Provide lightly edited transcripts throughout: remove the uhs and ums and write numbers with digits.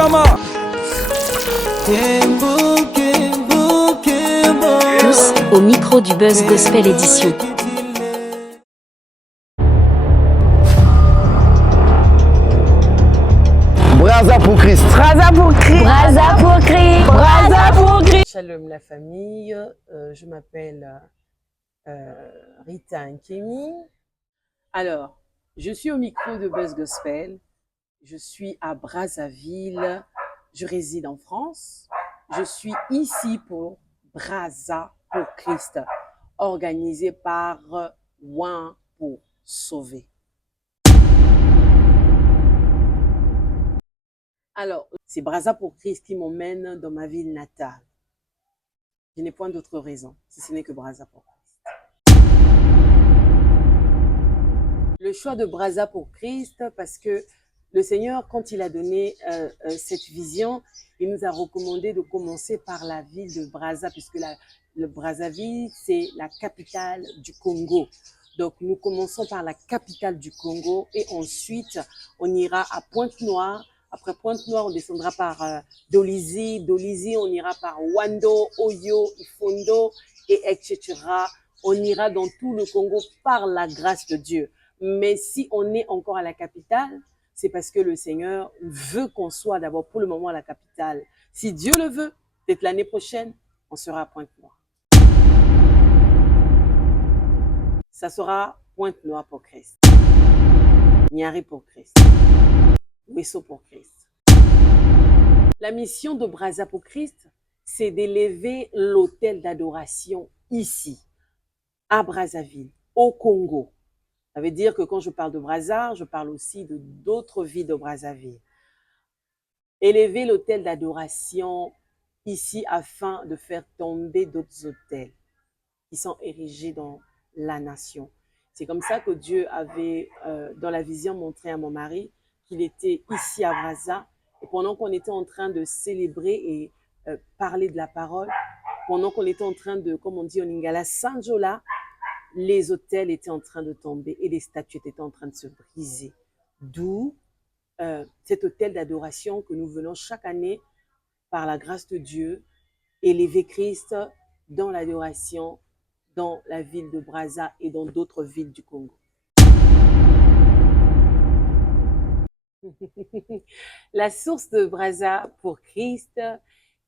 Tous au micro du Buzz Gospel Édition. Braza pour Christ. Braza pour Christ. Braza pour Christ. Braza pour Christ. Shalom la famille, je m'appelle Rita Nkemi. Alors, je suis au micro de Buzz Gospel, je suis à Brazzaville, je réside en France. Je suis ici pour Braza pour Christ, organisé par One pour sauver. Alors, c'est Braza pour Christ qui m'emmène dans ma ville natale. Je n'ai point d'autre raison, si ce n'est que Braza pour Christ. Le choix de Braza pour Christ, parce que le Seigneur, quand il a donné cette vision, il nous a recommandé de commencer par la ville de Braza, puisque le Brazzaville, c'est la capitale du Congo. Donc, nous commençons par la capitale du Congo et ensuite, on ira à Pointe-Noire. Après Pointe-Noire, on descendra par Dolisie. Dolisie, on ira par Wando, Oyo, Ifondo, et etc. On ira dans tout le Congo par la grâce de Dieu. Mais si on est encore à la capitale, c'est parce que le Seigneur veut qu'on soit d'abord pour le moment à la capitale. Si Dieu le veut, peut-être l'année prochaine, on sera à Pointe-Noire. Ça sera Pointe-Noire pour Christ. Niari pour Christ. Wesso pour Christ. La mission de Braza pour Christ, c'est d'élever l'autel d'adoration ici, à Brazzaville, au Congo. Ça veut dire que quand je parle de Braza, je parle aussi de d'autres villes de Brazzaville. Élever l'autel d'adoration ici afin de faire tomber d'autres autels qui sont érigés dans la nation. C'est comme ça que Dieu avait, dans la vision, montré à mon mari qu'il était ici à Braza. Et pendant qu'on était en train de célébrer et parler de la parole, pendant qu'on était en train de, comme on dit en lingala, Sanjola, les autels étaient en train de tomber et les statues étaient en train de se briser. D'où cet autel d'adoration que nous venons chaque année, par la grâce de Dieu, élever Christ dans l'adoration, dans la ville de Braza et dans d'autres villes du Congo. La source de Braza pour Christ,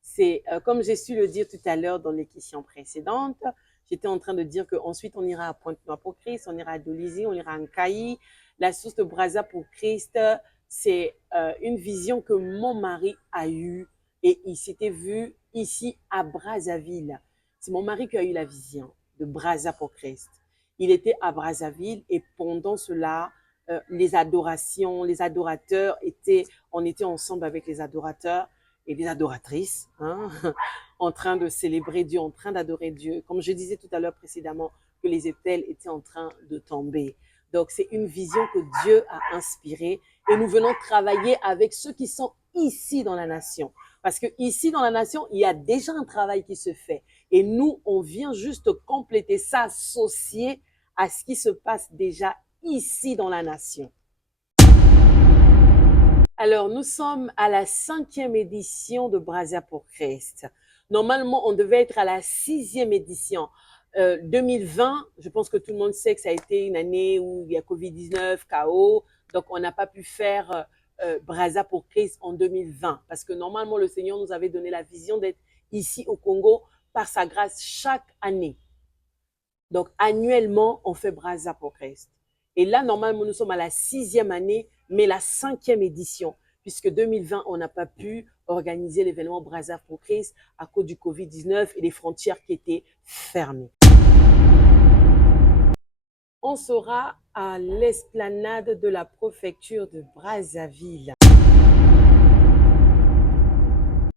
c'est, comme j'ai su le dire tout à l'heure dans les questions précédentes, j'étais en train de dire qu'ensuite on ira à Pointe-Noire pour Christ, on ira à Dolisie, on ira à Nkayi. La source de Braza pour Christ, c'est une vision que mon mari a eue et il s'était vu ici à Brazzaville. C'est mon mari qui a eu la vision de Braza pour Christ. Il était à Brazzaville et pendant cela, les adorations, les adorateurs on était ensemble avec les adorateurs et les adoratrices, hein, en train de célébrer Dieu, en train d'adorer Dieu. Comme je disais tout à l'heure précédemment, que les autels étaient en train de tomber. Donc, c'est une vision que Dieu a inspirée et nous venons travailler avec ceux qui sont ici dans la nation. Parce que ici dans la nation, il y a déjà un travail qui se fait. Et nous, on vient juste compléter, s'associer à ce qui se passe déjà ici dans la nation. Alors, nous sommes à la 5e édition de Braza pour Christ. Normalement, on devait être à la 6e édition. 2020, je pense que tout le monde sait que ça a été une année où il y a Covid-19, chaos. Donc, on n'a pas pu faire Braza pour Christ en 2020. Parce que normalement, le Seigneur nous avait donné la vision d'être ici au Congo par sa grâce chaque année. Donc, annuellement, on fait Braza pour Christ. Et là, normalement, nous sommes à la 6e année, mais la 5e édition, puisque 2020, on n'a pas pu organiser l'événement Braza pour Christ à cause du Covid-19 et des frontières qui étaient fermées. On sera à l'esplanade de la préfecture de Brazzaville.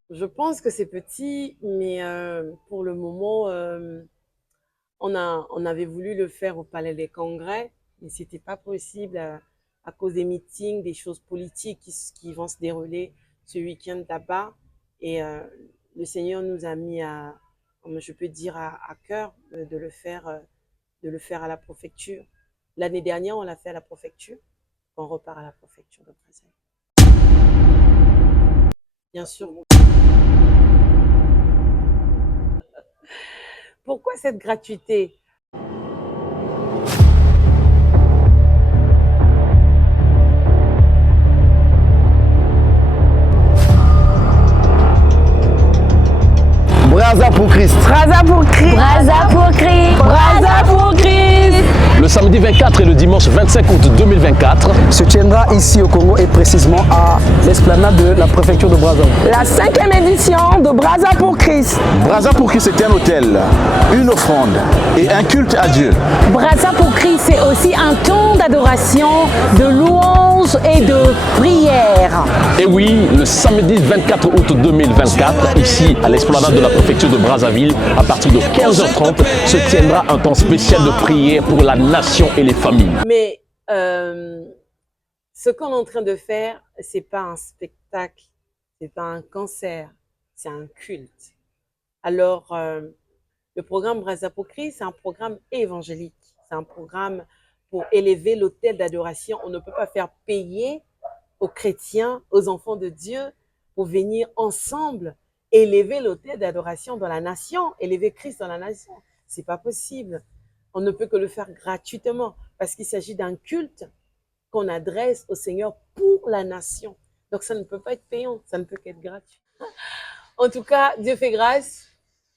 Je pense que c'est petit, mais pour le moment, on avait voulu le faire au Palais des Congrès, mais c'était pas possible à cause des meetings, des choses politiques qui vont se dérouler ce week-end là-bas. Et le Seigneur nous a mis comme je peux dire, à cœur de le faire à la préfecture. L'année dernière, on l'a fait à la préfecture. On repart à la préfecture de Brazzaville. Bien sûr. Pourquoi cette gratuité? Braza pour Christ. Braza pour Christ. Braza pour Christ. Braza pour Christ. Le samedi 24 et le dimanche 25 août 2024 se tiendra ici au Congo et précisément à l'esplanade de la préfecture de Brazzaville. La 5e édition de Braza pour Christ. Braza pour Christ est un hôtel, une offrande et un culte à Dieu. Braza pour Christ, c'est aussi un temps d'adoration, de louange et de prière. Et oui, le samedi 24 août 2024, ici à l'esplanade de la préfecture de Brazzaville, à partir de 15h30, se tiendra un temps spécial de prière pour la nation et les familles. Mais ce qu'on est en train de faire, c'est pas un spectacle, c'est pas un concert, c'est un culte. Alors, le programme Braza pour Christ, c'est un programme évangélique. C'est un programme pour élever l'autel d'adoration. On ne peut pas faire payer aux chrétiens, aux enfants de Dieu, pour venir ensemble élever l'autel d'adoration dans la nation, élever Christ dans la nation. C'est pas possible. On ne peut que le faire gratuitement parce qu'il s'agit d'un culte qu'on adresse au Seigneur pour la nation. Donc, ça ne peut pas être payant, ça ne peut qu'être gratuit. En tout cas, Dieu fait grâce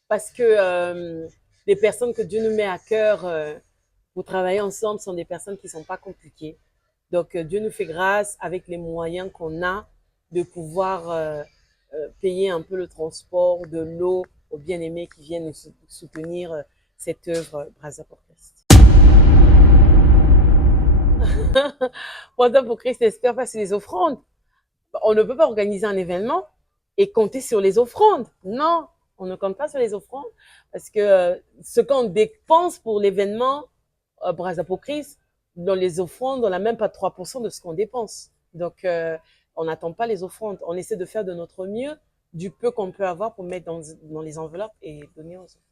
parce que les personnes que Dieu nous met à cœur pour travailler ensemble sont des personnes qui ne sont pas compliquées. Donc, Dieu nous fait grâce avec les moyens qu'on a de pouvoir payer un peu le transport, de l'eau aux bien-aimés qui viennent nous soutenir cette œuvre Braza pour Christ. Braza pour Christ n'espère pas sur les offrandes. On ne peut pas organiser un événement et compter sur les offrandes. Non, on ne compte pas sur les offrandes parce que ce qu'on dépense pour l'événement Braza pour Christ, dans les offrandes, on n'a même pas 3% de ce qu'on dépense. Donc, on n'attend pas les offrandes. On essaie de faire de notre mieux du peu qu'on peut avoir pour mettre dans les enveloppes et donner aux autres.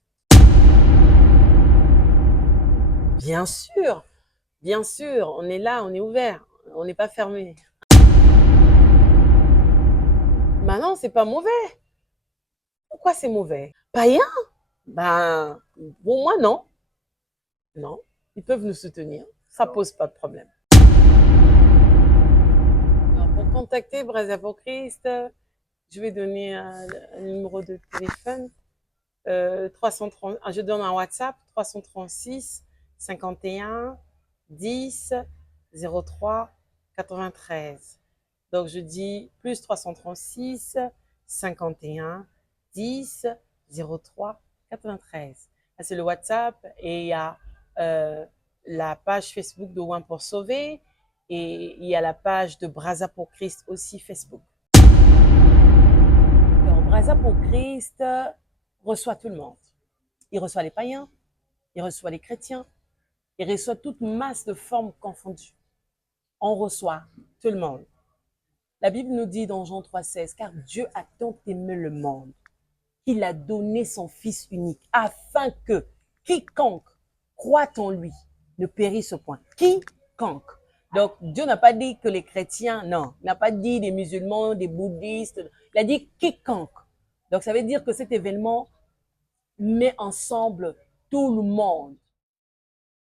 Bien sûr, on est là, on est ouvert, on n'est pas fermé. Ben non, c'est pas mauvais. Pourquoi c'est mauvais? Païen? Ben, pour moi, non. Non, ils peuvent nous soutenir, ça pose pas de problème. Alors, pour contacter Braza pour Christ, je vais donner un numéro de téléphone. 330, je donne un WhatsApp 336 51 10 03 93. Donc je dis plus 336 51 10 03 93. C'est le WhatsApp et il y a la page Facebook de One pour Sauver et il y a la page de Braza pour Christ aussi Facebook. Alors, Braza pour Christ reçoit tout le monde. Il reçoit les païens, il reçoit les chrétiens, il reçoit toute masse de formes confondues. On reçoit tout le monde. La Bible nous dit dans Jean 3,16, car Dieu a tant aimé le monde qu'il a donné son Fils unique, afin que quiconque croit en lui ne périsse point. Quiconque. Donc, Dieu n'a pas dit que les chrétiens, non, il n'a pas dit des musulmans, des bouddhistes, il a dit quiconque. Donc, ça veut dire que cet événement met ensemble tout le monde.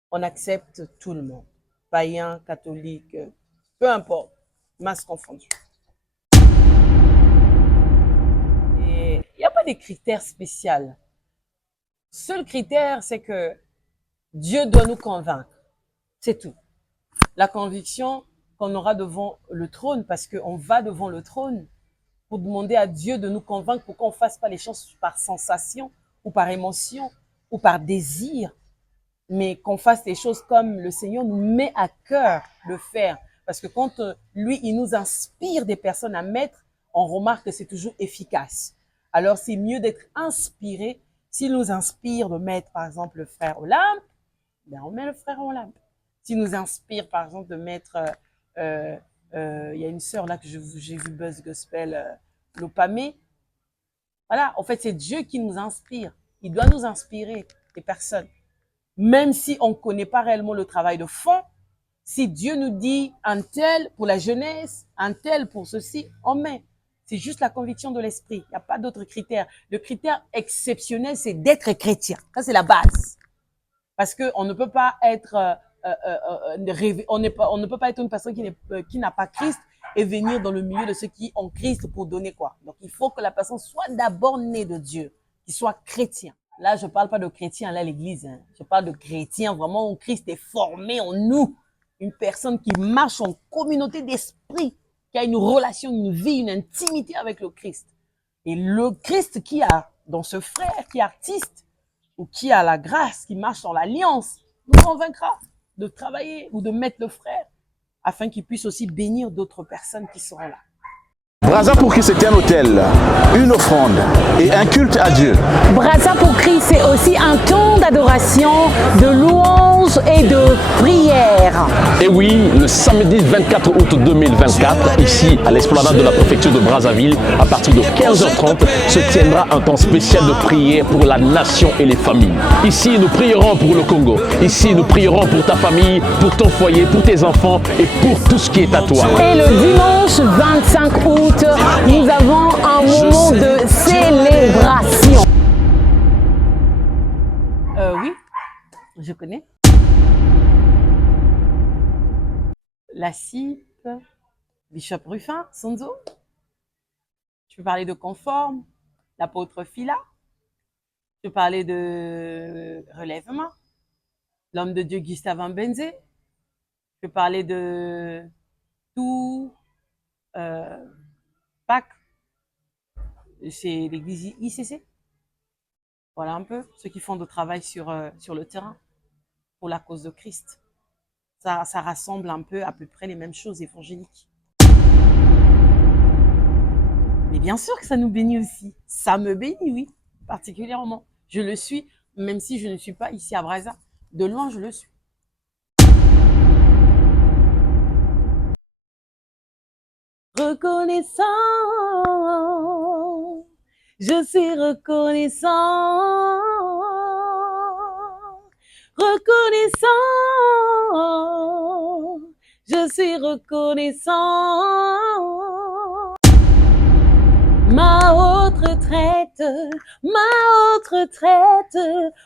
On accepte tout le monde. Païens, catholiques, peu importe, masse confondue. Et il n'y a pas de critères spéciaux. Seul critère, c'est que Dieu doit nous convaincre. C'est tout. La conviction qu'on aura devant le trône, parce qu'on va devant le trône pour demander à Dieu de nous convaincre pour qu'on ne fasse pas les choses par sensation ou par émotion ou par désir, mais qu'on fasse les choses comme le Seigneur nous met à cœur de faire. Parce que quand lui, il nous inspire des personnes à mettre, on remarque que c'est toujours efficace. Alors, c'est mieux d'être inspiré. S'il nous inspire de mettre, par exemple, le frère Olympe, ben on met le frère Olympe. S'il nous inspire, par exemple, de mettre, il y a une sœur là que j'ai vu Buzz Gospel, Lopamé. Voilà, en fait, c'est Dieu qui nous inspire. Il doit nous inspirer, les personnes. Même si on ne connaît pas réellement le travail de fond, si Dieu nous dit un tel pour la jeunesse, un tel pour ceci, on met. C'est juste la conviction de l'esprit. Il n'y a pas d'autre critère. Le critère exceptionnel, c'est d'être chrétien. Ça, c'est la base. Parce que on ne peut pas être, on ne peut pas être une personne qui n'a pas Christ et venir dans le milieu de ceux qui ont Christ pour donner quoi. Donc, il faut que la personne soit d'abord née de Dieu, qu'il soit chrétien. Là, je parle pas de chrétien là à l'église. Hein. Je parle de chrétien vraiment où Christ est formé en nous. Une personne qui marche en communauté d'esprit, qui a une relation, une vie, une intimité avec le Christ. Et le Christ qui a, dans ce frère, qui est artiste, ou qui a la grâce, qui marche dans l'alliance, nous convaincra de travailler ou de mettre le frère afin qu'il puisse aussi bénir d'autres personnes qui seront là. Brazza pour Christ, c'est un hôtel, une offrande et un culte à Dieu. Brazza pour Christ, c'est aussi un temps d'adoration, de louange et de prière. Et oui, le samedi 24 août 2024, ici à l'esplanade de la préfecture de Brazzaville, à partir de 15h30, se tiendra un temps spécial de prière pour la nation et les familles. Ici, nous prierons pour le Congo. Ici, nous prierons pour ta famille, pour ton foyer, pour tes enfants et pour tout ce qui est à toi. Et le dimanche 25 août, nous avons un moment de célébration. Oui, je connais. La CIP, Bishop Ruffin, Sonzo. Je peux parler de Conforme, l'apôtre Phila. Je peux parler de Relèvement, l'homme de Dieu Gustave Mbenzé. Je peux parler de tout Pâques, c'est l'église ICC. Voilà un peu ceux qui font du travail sur le terrain pour la cause de Christ. Ça rassemble un peu à peu près les mêmes choses évangéliques. Mais bien sûr que ça nous bénit aussi. Ça me bénit, oui, particulièrement. Je le suis, même si je ne suis pas ici à Brazza. De loin, je le suis. Reconnaissant, je suis reconnaissant, reconnaissant, je suis reconnaissant. Ma haute retraite, ma haute retraite,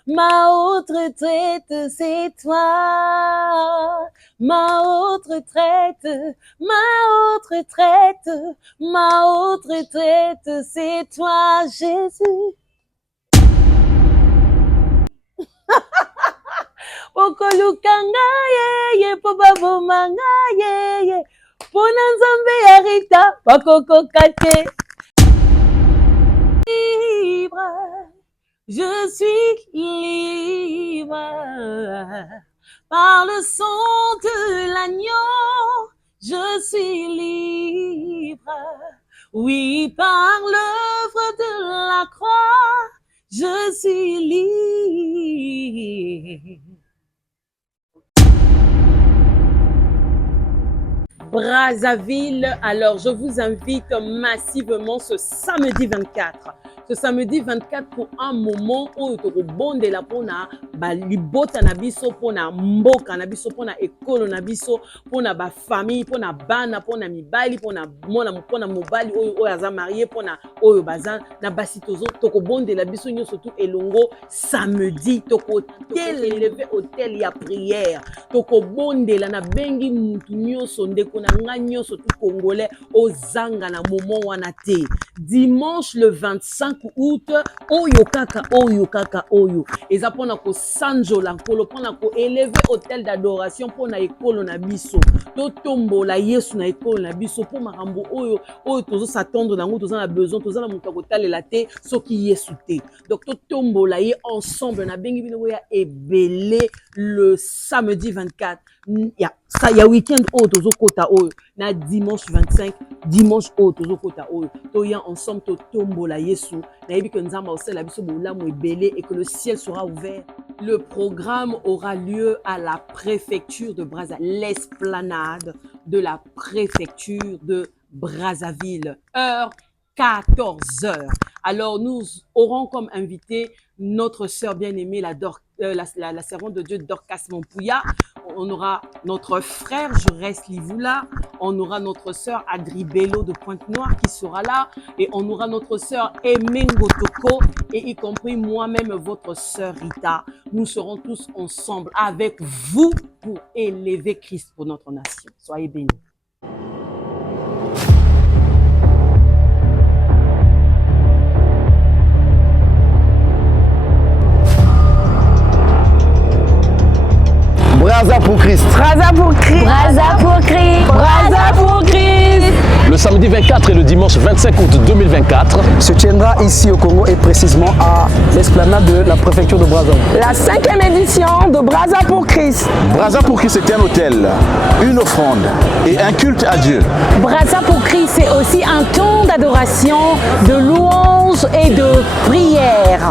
ma haute retraite, c'est toi. Ma haute retraite, ma haute retraite, ma haute retraite, c'est toi, Jésus. Okolukanga ye pobabomanga ye pona nzambe ya Rita bakokokate. Libre, je suis libre par le sang de l'agneau, je suis libre. Oui, par l'œuvre de la croix, je suis libre. Brazzaville, alors je vous invite massivement ce samedi 24. Ce samedi 24 pour un moment où tu la pona ba libota na biso pona mboka na biso pona ekolo na biso pona ba famille pona bana pona mibali pona mona pona mobali oyo aza marié pona oyo baza na basi toko bonde la biso nyo surtout elongo samedi toko élevé hôtel ya prière toko bonde la na bengi mutu nyonso ndeko na nga nyonso tout congolais ozanga na moment wana te. Dimanche le 25 août oyo kaka oyo eza pona ko sanjola nkolo pona ko élever hôtel d'adoration pona ekolo na biso to tombola Yesu na ekolo na biso po makambo oyo tozo s'attendre nango toza na besoin toza na mutu ko talela te soki Yesu te. Donc to tombola ye ensemble na bengi bino ya ebele le samedi 24 ya week-end oyo tozo kota oyo na dimanche 25 dimanche oyo tozo kota oyo to ya ensemble to tombola Yesu na yebi que nzamba osala biso bolamu ebele et que le ciel sera ouvert. Le programme aura lieu à la préfecture de Brazzaville, l'esplanade de la préfecture de Brazzaville. Heure 14h. Alors, nous aurons comme invité notre sœur bien-aimée, la servante de Dieu Dorcas Mompouya. On aura notre frère Jaurès Livoula. On aura notre sœur Adri Bello de Pointe-Noire qui sera là. Et on aura notre sœur Emengo Toko et y compris moi-même, votre sœur Rita. Nous serons tous ensemble avec vous pour élever Christ pour notre nation. Soyez bénis. Braza pour Christ. Braza pour Christ. Braza pour Christ. Braza pour Christ. Le samedi 24 et le dimanche 25 août 2024 se tiendra ici au Congo et précisément à l'esplanade de la préfecture de Brazzaville. La 5e édition de Braza pour Christ. Braza pour Christ est un hôtel, une offrande et un culte à Dieu. Braza pour Christ, c'est aussi un temps d'adoration, de louange et de prière.